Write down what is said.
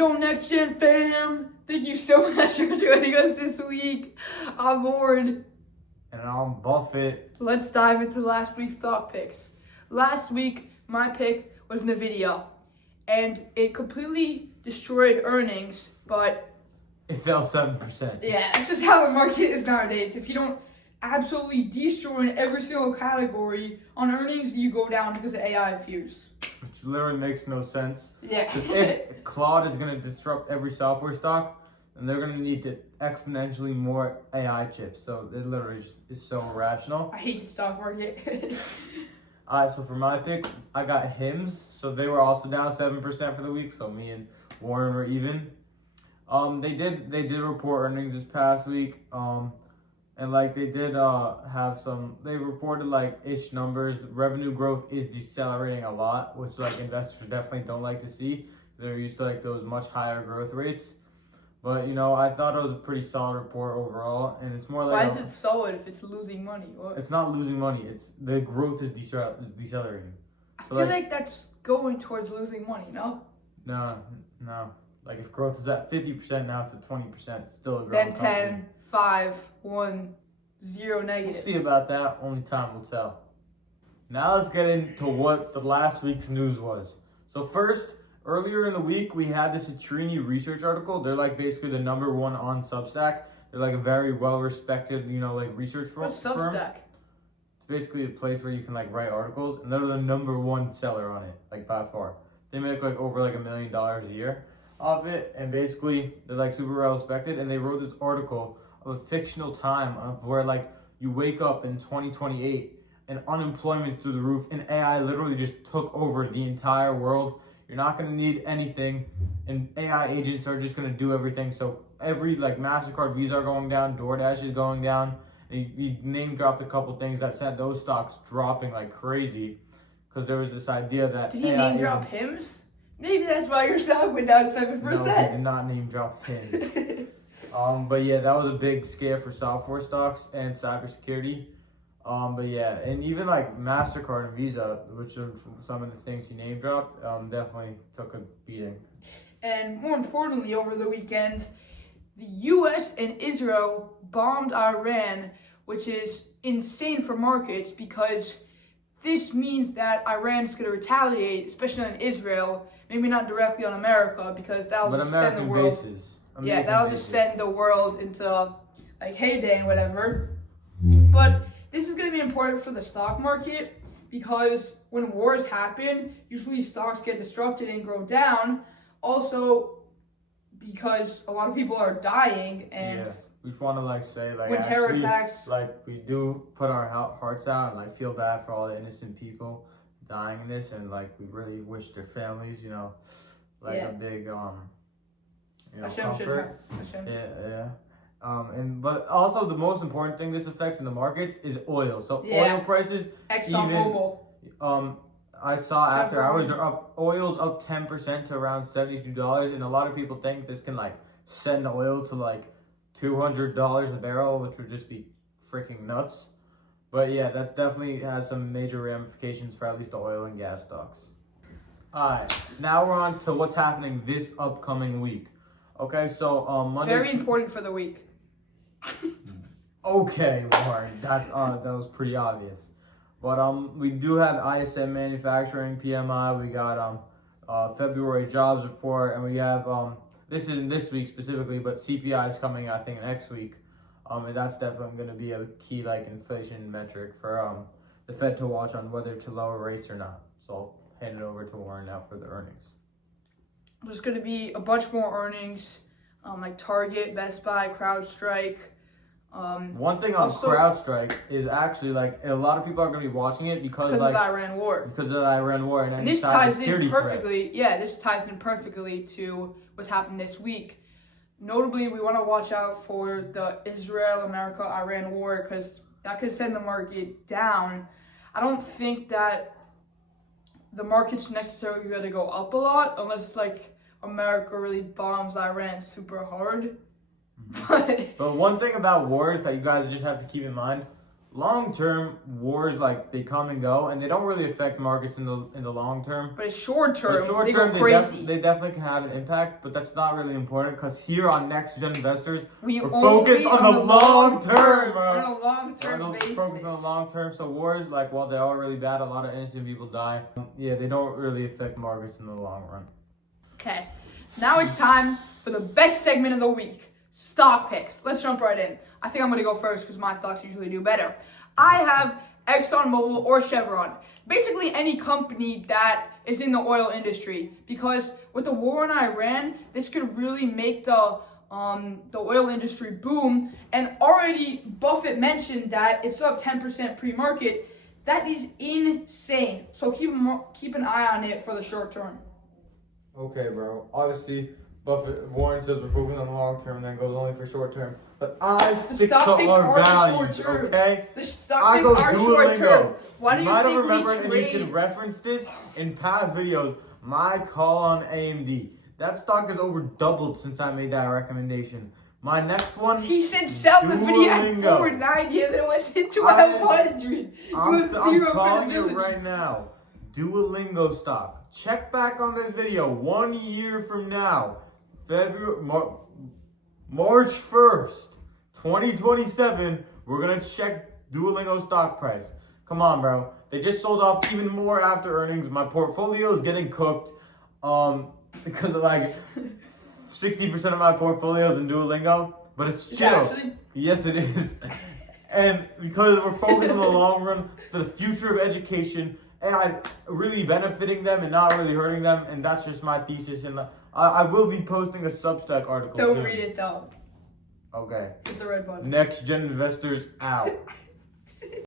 Yo, Next Gen fam, thank you so much for joining us this week. I'm Ward. And I'm Buffett. Let's dive into last week's stock picks. Last week, my pick was NVIDIA, and it completely destroyed earnings, but It fell 7%. yeah, that's just how the market is nowadays. If you don't absolutely destroy in every single category on earnings, you go down because of AI fears. Which literally makes no sense. Yeah. 'Cause if Claude is going to disrupt every software stock, then they're going to need to exponentially more AI chips. So it literally just is so irrational. I hate the stock market. Alright, so for my pick, I got Hims. So they were also down 7% for the week. So me and Warren were even. They did report earnings this past week. And like they did they reported like ish numbers. Revenue growth is decelerating a lot, which like investors definitely don't like to see. They're used to like those much higher growth rates. But you know, I thought it was a pretty solid report overall, and it's more like Why is it solid if it's losing money? What? it's not losing money. It's the growth is decelerating. I So, feel like- like that's going towards losing money, no? No. Like if growth is at 50%, now it's at 20%. It's still a growth. Then 10, 5, 1, 0 We'll negative. see about that. Only time will tell. Now let's get into what the last week's news was. So first, earlier in the week, we had this Citrini research article. They're like basically the number one on Substack. They're like a very well-respected, like research firm. What's Substack? It's basically a place where you can like write articles, and they're the number one seller on it, like by far. They make like over like $1 million a year off it, and basically they're like super well-respected. And they wrote this article of a fictional time of where like you wake up in 2028 and unemployment's through the roof, and AI literally just took over the entire world. You're not gonna need anything, and AI agents are just gonna do everything. So every like MasterCard, Visa are going down, DoorDash is going down. And you name dropped a couple things that sent those stocks dropping like crazy, because there was this idea that Did he AI name drop agents- Hims? Maybe that's why your stock went down No, he 7%. did not name drop Hims. But yeah, that was a big scare for software stocks and cybersecurity. But yeah, and even like MasterCard and Visa, which are some of the things he name dropped, definitely took a beating. And more importantly, over the weekend, the US and Israel bombed Iran, which is insane for markets because this means that Iran's going to retaliate, especially on Israel, maybe not directly on America, because that'll But just send the American world. bases. Yeah, American that'll just bases. send the world into like heyday and whatever. But this is going to be important for the stock market because when wars happen, usually stocks get disrupted and go down. Also, because a lot of people are dying, and Yeah. We just want to like say like when terror actually, attacks, like we do put our hearts out and like feel bad for all the innocent people dying in this, and like we really wish their families, like Yeah. a big Hashem should comfort. hurt. Hashem. Yeah. But also the most important thing this affects in the markets is oil. So Yeah. oil prices, ExxonMobil. I saw after Several hours they're up. Oil's up 10% to around $72, and a lot of people think this can like send oil to like $200 a barrel, which would just be freaking nuts. But yeah, that's definitely has some major ramifications for at least the oil and gas stocks. Alright, now we're on to what's happening this upcoming week. Okay, so Monday. Very important for the week. Okay, Warren, that was pretty obvious. But we do have ISM manufacturing PMI. We got February jobs report, and we have this isn't this week specifically, but CPI is coming I think next week. And that's definitely going to be a key like inflation metric for the Fed to watch on whether to lower rates or not. So I'll hand it over to Warren now for the earnings. There's going to be a bunch more earnings, like Target, Best Buy, CrowdStrike. One thing on also- CrowdStrike is actually like a lot of people are going to be watching it because Because like of the Iran war. because of the Iran war and And any this ties in cybersecurity perfectly. threats. Yeah, this ties in perfectly to what's happened this week. Notably, we want to watch out for the Israel-America-Iran war because that could send the market down. I don't think that the market's necessarily going to go up a lot unless like America really bombs Iran super hard. But But one thing about wars that you guys just have to keep in mind, long term, wars like they come and go, and they don't really affect markets in the long term. But it's short term. Short They term, go crazy. they definitely can have an impact, but that's not really important because here on Next Gen Investors, we're focused on the long term, bro. On a long term basis. Focus on the long term. So wars, like while they are really bad, a lot of innocent people die. Yeah, they don't really affect markets in the long run. Okay, now it's time for the best segment of the week, stock picks. Let's jump right in. I think I'm going to go first because my stocks usually do better. I have ExxonMobil or Chevron. Basically any company that is in the oil industry, because with the war in Iran, this could really make the oil industry boom. And already Buffett mentioned that it's up 10% pre-market. That is insane. So keep an eye on it for the short term. Okay, bro. Obviously, Warren says we're focusing on the long term and then goes only for short term. But I stick to our values, okay? The stock picks are short term. Why do you might think have remembered, we and you can reference this in past videos, my call on AMD. That stock has over doubled since I made that recommendation. My next one, he said sell the video at Duolingo. 490 and then it went into 100. I'm calling it right now. Duolingo stock. Check back on this video 1 year from now. March 1st, 2027, we're going to check Duolingo stock price. Come on, bro. They just sold off even more after earnings. My portfolio is getting cooked because of like 60% of my portfolio is in Duolingo, but it's chill. Actually? Yes, it is. And because we're focused on the long run, the future of education, AI really benefiting them and not really hurting them, and that's just my thesis. And I will be posting a Substack article Don't soon. read it though. Okay. Hit the red button. Next Gen Investors out.